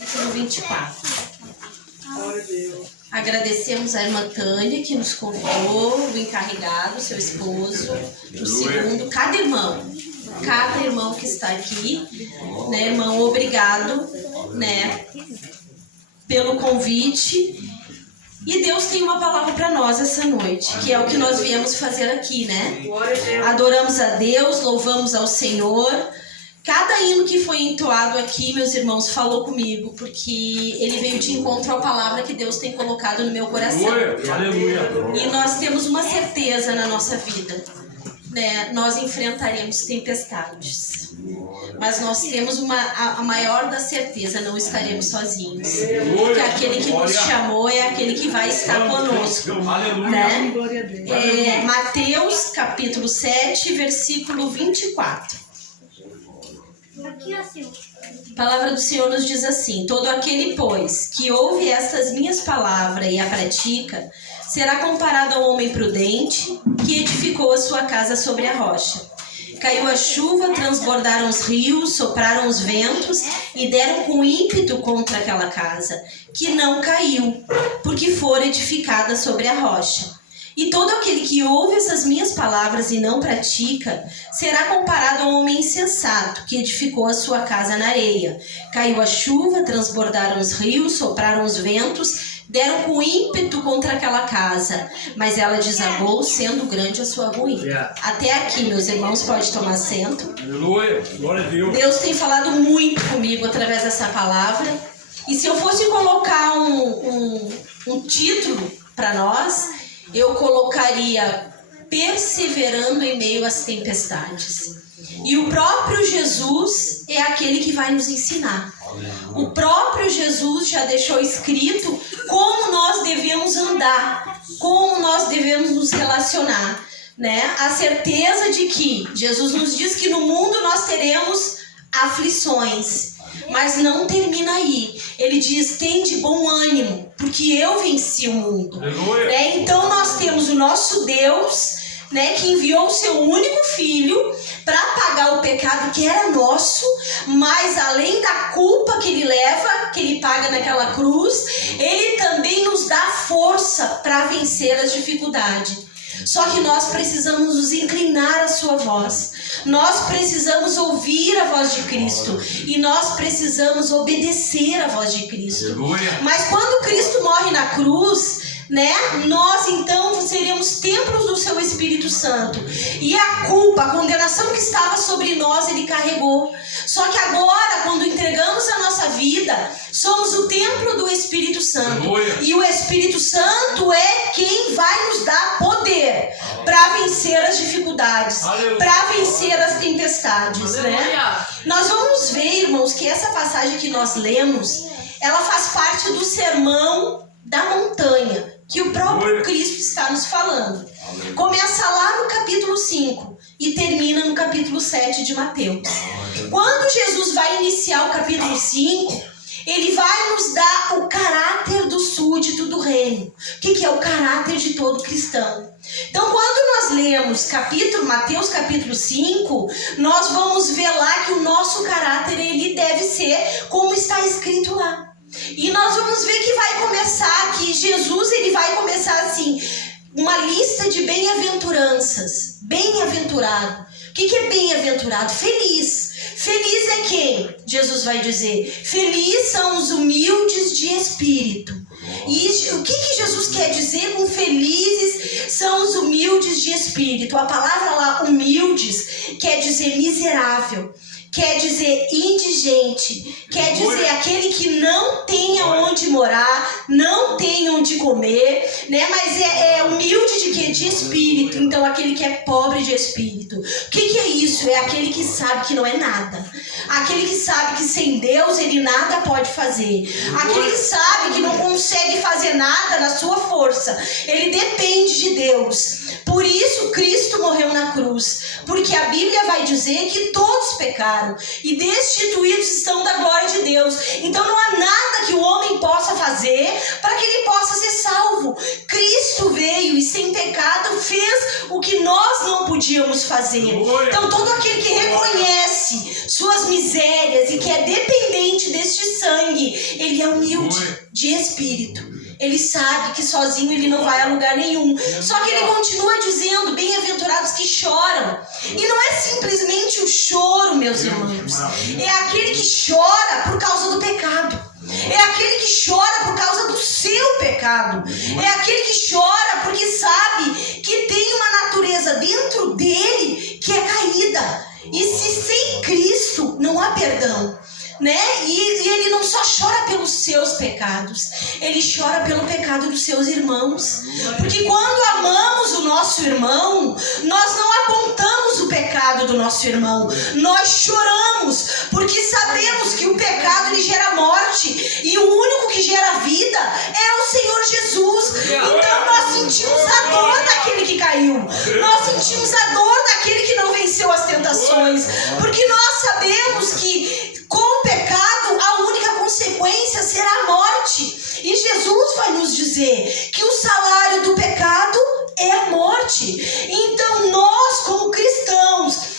Versículo 24. Agradecemos a irmã Tânia que nos convidou, o encarregado, seu esposo, o segundo, cada irmão que está aqui, né, irmão, obrigado, né, pelo convite. E Deus tem uma palavra para nós essa noite, que é o que nós viemos fazer aqui, né? Adoramos a Deus, louvamos ao Senhor. Cada hino que foi entoado aqui, meus irmãos, falou comigo, porque ele veio de encontro à palavra que Deus tem colocado no meu coração. Aleluia. E nós temos uma certeza na nossa vida, né? Nós enfrentaremos tempestades, mas nós temos a maior da certeza, não estaremos sozinhos, porque aquele que nos chamou é aquele que vai estar conosco, né? Mateus capítulo 7, versículo 24. A palavra do Senhor nos diz assim: todo aquele, pois, que ouve estas minhas palavras e a pratica, será comparado ao homem prudente que edificou a sua casa sobre a rocha. Caiu a chuva, transbordaram os rios, sopraram os ventos e deram com ímpeto contra aquela casa, que não caiu, porque fora edificada sobre a rocha. E todo aquele que ouve essas minhas palavras e não pratica, será comparado a um homem insensato, que edificou a sua casa na areia. Caiu a chuva, transbordaram os rios, sopraram os ventos, deram com ímpeto contra aquela casa, mas ela desabou, sendo grande a sua ruína. Até aqui, meus irmãos, pode tomar assento. Aleluia. Glória a Deus. Deus tem falado muito comigo através dessa palavra. E se eu fosse colocar um título para nós, eu colocaria perseverando em meio às tempestades. E o próprio Jesus é aquele que vai nos ensinar. O próprio Jesus já deixou escrito como nós devemos andar, como nós devemos nos relacionar, né? A certeza de que Jesus nos diz que no mundo nós teremos aflições, mas não termina aí. Ele diz: tem de bom ânimo, porque eu venci o mundo, né? Então nós temos o nosso Deus, né, que enviou o seu único filho para pagar o pecado que era nosso, mas além da culpa que ele leva, que ele paga naquela cruz, ele também nos dá força para vencer as dificuldades. Só que nós precisamos nos inclinar à sua voz. Nós precisamos ouvir a voz de Cristo. E nós precisamos obedecer à voz de Cristo. Mas quando Cristo morre na cruz, né, nós então seremos templos do seu Espírito Santo. E a culpa, a condenação que estava sobre nós, ele carregou. Só que agora, quando entregamos a nossa vida, somos o templo do Espírito Santo. E o Espírito Santo é quem vai nos dar poder para vencer as dificuldades, para vencer as tempestades, né? Nós vamos ver, irmãos, que essa passagem que nós lemos, ela faz parte do sermão da montanha, que o próprio Cristo está nos falando. Começa lá no capítulo 5 e termina no capítulo 7 de Mateus. Quando Jesus vai iniciar o capítulo 5, ele vai nos dar o caráter do súdito do reino. O que é o caráter de todo cristão? Então, quando nós lemos Mateus capítulo 5, nós vamos ver lá que o nosso caráter, ele deve ser como está escrito lá. E nós vamos ver que vai começar, que Jesus, ele vai começar assim, uma lista de bem-aventuranças. Bem-aventurado. O que é bem-aventurado? Feliz. Feliz é quem? Jesus vai dizer: feliz são os humildes de espírito. E o que Jesus quer dizer com felizes são os humildes de espírito? A palavra lá, humildes, quer dizer miserável, quer dizer indigente, quer dizer aquele que não tem onde morar, não tem onde comer, né? Mas é humilde de quê? De espírito. Então aquele que é pobre de espírito. O que é isso? É aquele que sabe que não é nada. Aquele que sabe que sem Deus ele nada pode fazer. Aquele que sabe que não consegue fazer nada na sua força. Ele depende de Deus. Por isso Cristo morreu na cruz. Porque a Bíblia vai dizer que todos pecaram e destituídos estão da glória de Deus. Então não há nada que o homem possa fazer para que ele possa ser salvo. Cristo veio e sem pecado fez o que nós não podíamos fazer. Então todo aquele que reconhece suas suas misérias e que é dependente deste sangue, ele é humilde de espírito. Ele sabe que sozinho ele não vai a lugar nenhum. Só que ele continua dizendo, bem-aventurados que choram. E não é simplesmente o choro, meus irmãos. É aquele que chora por causa do pecado. É aquele que chora por causa do seu pecado. É aquele que chora porque sabe que tem uma natureza dentro dele que é caída. E se sem Cristo não há perdão, né? E ele não só chora pelos seus pecados, ele chora pelo pecado dos seus irmãos. Porque quando amamos o nosso irmão, nós não apontamos o pecado do nosso irmão, nós choramos, porque sabemos que o pecado ele gera morte, e o único que gera vida é o Senhor Jesus. Então nós sentimos a dor daquele que caiu, nós sentimos a dor daquele que não venceu as tentações, porque nós sabemos que com o pecado, a única consequência será a morte. E Jesus vai nos dizer que o salário do pecado é a morte. Então nós, como cristãos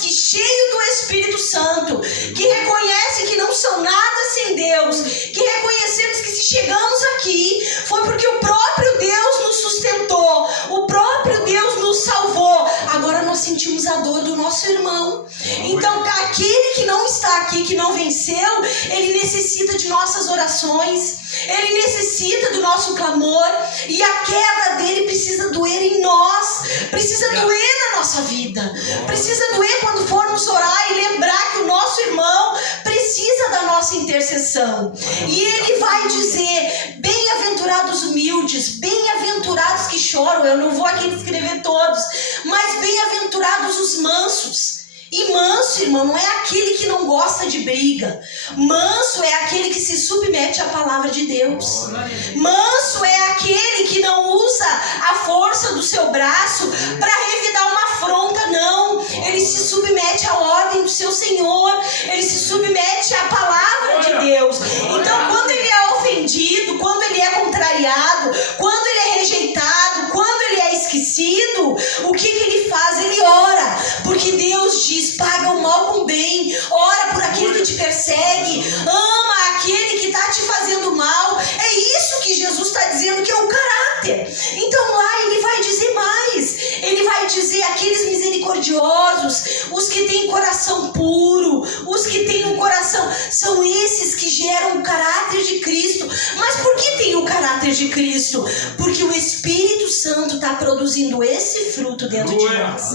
que cheios do Espírito Santo, que reconhecem que não são nada sem Deus, que reconhecemos que se chegamos aqui, foi porque o próprio Deus nos sustentou, o próprio Deus nos salvou. Agora nós sentimos a dor do nosso irmão. Então aquele que não está aqui, que não venceu, ele necessita de nossas orações, ele necessita do nosso clamor, e a queda dele precisa doer em nós, precisa doer na nossa vida, precisa doer quando formos orar e lembrar que o nosso irmão precisa da nossa intercessão. E ele vai dizer, bem-aventurados humildes, bem-aventurados que choram. Eu não vou aqui descrever todos, mas bem-aventurados os mansos. E manso, irmão, não é aquele que não gosta de briga. Manso é aquele que se submete à palavra de Deus. Manso é aquele que não usa a força do seu braço para revidar uma afronta, não. Ele se submete à ordem do seu Senhor. Ele se submete à palavra de Deus. Então, quando ele é ofendido, quando ele é contrariado, quando ele é rejeitado, quando ele é esquecido, o que ele faz? Ele ora, porque Deus diz, paga o mal com bem, ora por aquele que te persegue, ama aquele que está te fazendo mal. É isso que Jesus está dizendo, que é o caráter. Então lá ele vai dizer mais, ele vai dizer aqueles misericordiosos, os que têm coração puro, os que têm um coração, são esses que geram o caráter de Cristo. Mas por que tem o caráter de Cristo? Porque o Espírito Santo está produzindo esse fruto dentro de nós.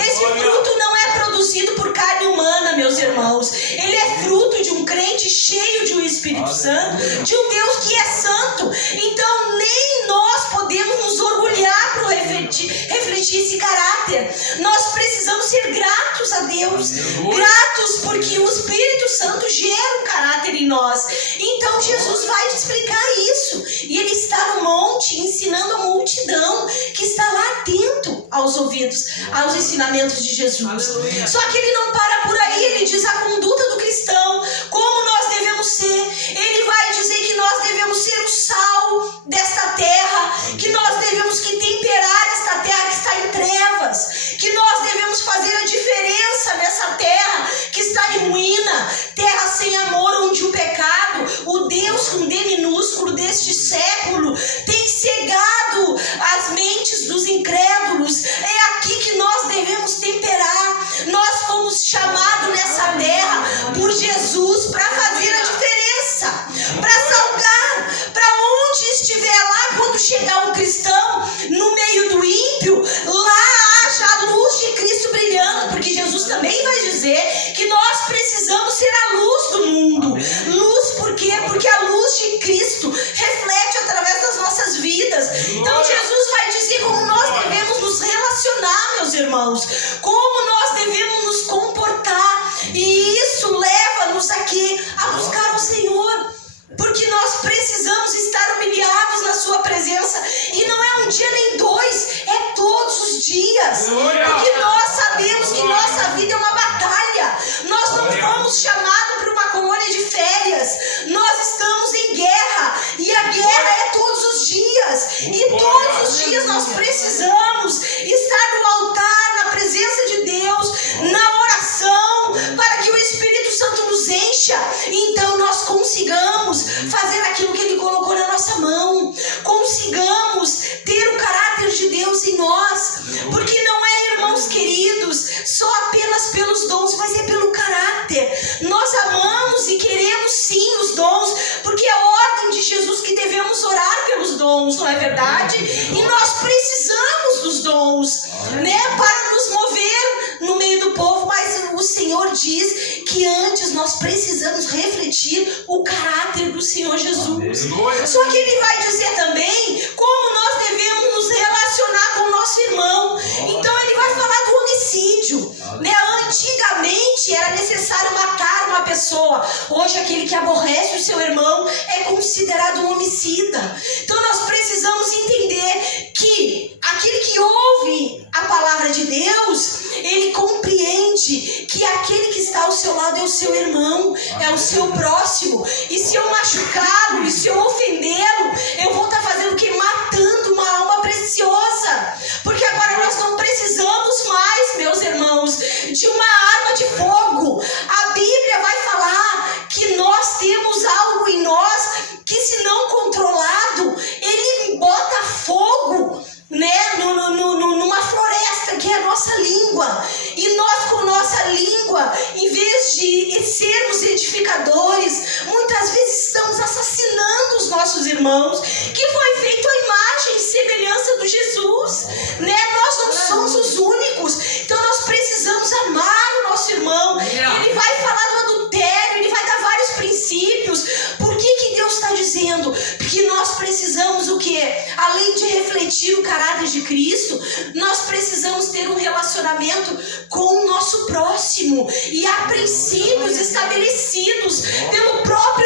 Esse fruto não é produzido por carne humana, meus irmãos. Ele é fruto de um crente cheio de um Espírito Santo, de um Deus que é santo. Então nem nós podemos nos orgulhar por refletir esse caráter. Nós precisamos ser gratos a Deus, gratos porque o Espírito Santo gera um caráter em nós. Então Jesus vai te explicar isso, e ele está no monte ensinando a multidão que está lá atento aos ouvidos, aos ensinamentos de Jesus. Só que ele não para por aí, ele diz a conduta do cristão, como nós devemos ser. Ele vai dizer que nós devemos ser o sal desta terra, que nós devemos que temperar esta terra que está em trevas, que nós devemos fazer a diferença nessa terra que está em ruína, terra sem amor, onde o pecado, o Deus com D minúsculo deste século, tem cegado as mentes dos incrédulos. É aqui que nós devemos temperar. Nós fomos chamados nessa terra por Jesus para fazer a diferença, para salgar, para onde estiver lá, quando chegar um cristão no meio do ímpio, lá haja a luz de Cristo brilhando, porque Jesus também vai dizer que nós precisamos ser a luz do mundo. Luz por quê? Porque a luz de Cristo reflete através das nossas vidas. Então Jesus vai dizer como nós devemos nos relacionar, meus irmãos, como nós devemos nos comportar, e isso leva-nos aqui a buscar o Senhor, porque nós precisamos estar humilhados na sua presença, e não é um dia nem dois, é todos os dias, porque nós sabemos que nossa vida é uma batalha. Nós não fomos chamados para uma colônia de férias, nós estamos em guerra, e a guerra é todos os dias, e todos os dias nós precisamos estar no altar, na presença de Deus, na oração, consigamos fazer aquilo que Ele colocou na nossa mão, consigamos ter o caráter de Deus em nós, porque não é, irmãos queridos, só apenas pelos dons, mas é pelo caráter. Nós amamos e queremos sim os dons, porque é a ordem de Jesus que devemos orar pelos dons, não é verdade? E nós precisamos dos dons, né, para nos mover no meio do povo, mas o Senhor diz que antes nós precisamos refletir o caráter do Senhor Jesus. Só que Ele vai dizer também como nós devemos nos relacionar com o nosso irmão. Então Ele vai falar do homicídio, né? Antigamente era necessário matar uma pessoa, hoje aquele que aborrece o seu irmão é considerado um homicida. Então nós precisamos entender que aquele que ouve a palavra de Deus, ele compreende que aquele que está ao seu lado é o seu irmão, é o seu próximo. E se eu machucá-lo, e se eu ofendê-lo, eu vou estar fazendo o quê? Matando uma alma preciosa. Porque agora nós não precisamos mais, meus irmãos, de uma arma de fogo. A Bíblia vai falar que nós temos algo em nós que, se não controlado, ele bota fogo, né, numa floresta, que é a nossa língua. E nós, com nossa língua, em vez de sermos edificadores, muitas vezes estamos assassinando os nossos irmãos, que foi feito à imagem e semelhança do Jesus, né? Nós não somos os únicos, então nós precisamos amar o nosso irmão. Ele vai falar do adultério, ele vai dar vários princípios. Por que Deus está dizendo? Porque nós precisamos o quê? Além de refletir o caráter de Cristo, nós precisamos ter um relacionamento com o nosso próximo. E há princípios estabelecidos pelo próprio